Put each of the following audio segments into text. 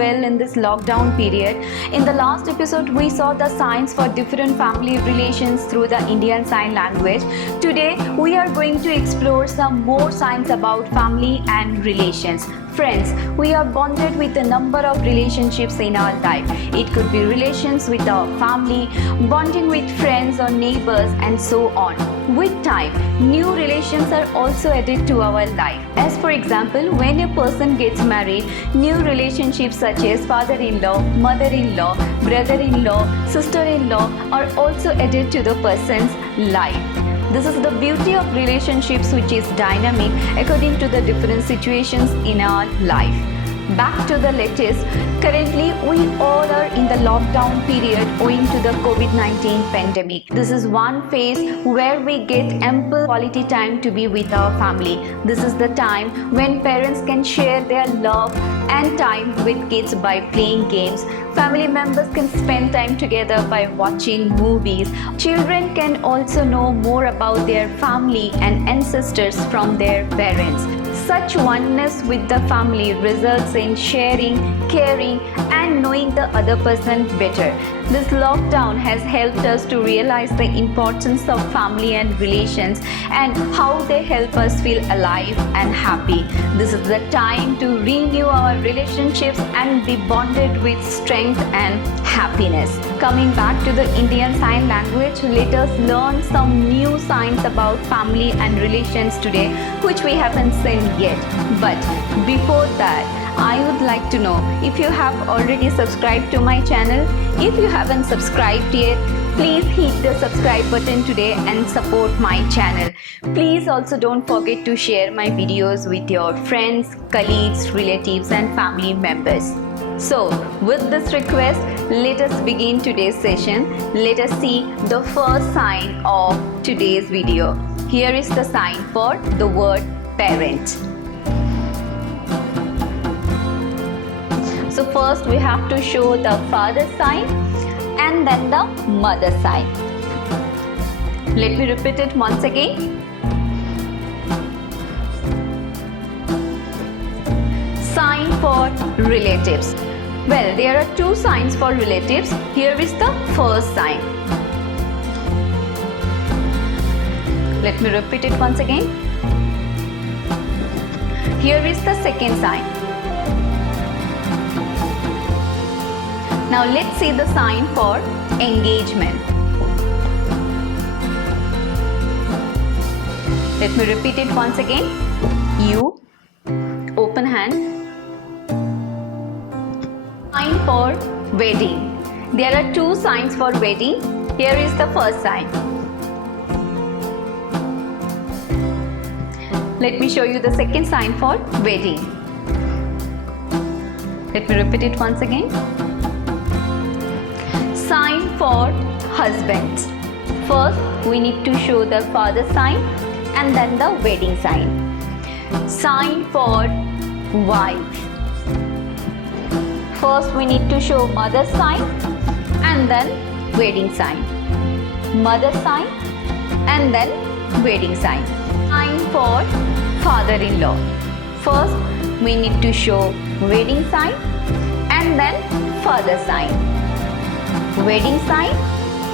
well in this lockdown period. In the last episode, we saw the signs for different family relations through the Indian Sign Language. Today, we are going to explore some more signs about family and relations. Friends, we are bonded with a number of relationships in our life. It could be relations with our family, bonding with friends or neighbors, and so on. With time, new relations are also added to our life. As for example, when a person gets married, new relationships such as father-in-law, mother-in-law, brother-in-law, sister-in-law are also added to the person's life. This is the beauty of relationships, which is dynamic according to the different situations in our life. Back to the latest. Currently, we all are in the lockdown period owing to the COVID-19 pandemic. This is one phase where we get ample quality time to be with our family. This is the time when parents can share their love and time with kids by playing games. Family members can spend time together by watching movies. Children can also know more about their family and ancestors from their parents. Such oneness with the family results in sharing, caring, and knowing the other person better. This lockdown has helped us to realize the importance of family and relations and how they help us feel alive and happy. This is the time to renew our relationships and be bonded with strength and happiness. Coming back to the Indian Sign Language, let us learn some new signs about family and relations today, which we haven't seen yet. But before that, I would like to know if you have already subscribed to my channel. If you haven't subscribed yet, please hit the subscribe button today and support my channel. Please also don't forget to share my videos with your friends, colleagues, relatives, and family members. So, with this request, let us begin today's session. Let us see the first sign of today's video. Here is the sign for the word parent. So first we have to show the father sign and then the mother sign. Let me repeat it once again. Sign for relatives. Well, there are two signs for relatives. Here is the first sign. Let me repeat it once again. Here is the second sign. Now let's see the sign for engagement. Let me repeat it once again. U, open hand. Sign for wedding. There are two signs for wedding. Here is the first sign. Let me show you the second sign for wedding. Let me repeat it once again. Sign for husbands. First, we need to show the father sign and then the wedding sign. Sign for wife. First, we need to show mother sign and then wedding sign. Mother sign and then wedding sign. Sign for father-in-law. First, we need to show wedding sign and then father sign. Wedding sign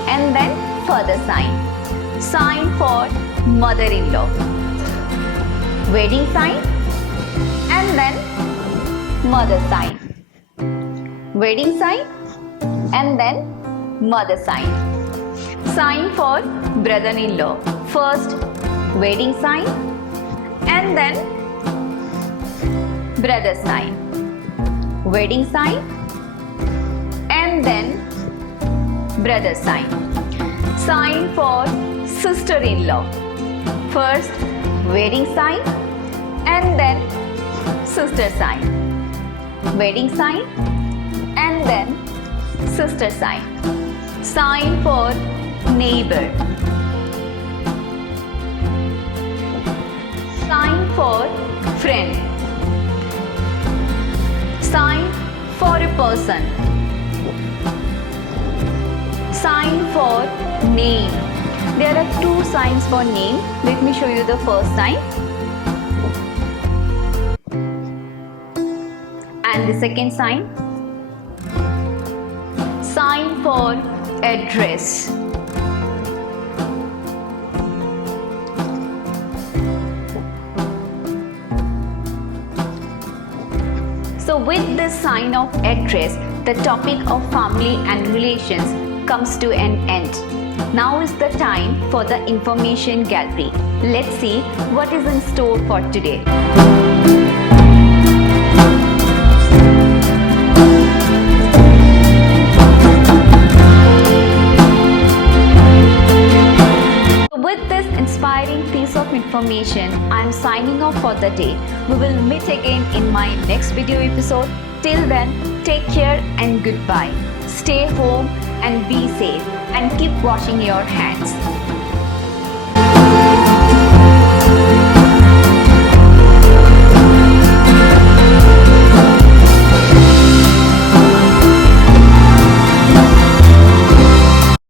and then father sign. Sign for mother-in-law. Wedding sign and then mother sign. Wedding sign and then mother sign. Sign for brother-in-law. First, wedding sign and then brother sign. Wedding sign and then brother sign. Sign for sister-in-law. First, wedding sign and then sister sign. Wedding sign and then sister sign. Sign for neighbor. Sign for friend. Sign for a person. Sign for name. There are two signs for name. Let me show you the first sign and the second sign. sign for address. So with this sign of address, the topic of family and relations comes to an end. Now is the time for the information gallery. Let's see what is in store for today. With this inspiring piece of information, I am signing off for the day. We will meet again in my next video episode. Till then, take care and goodbye. Stay home and be safe and keep washing your hands.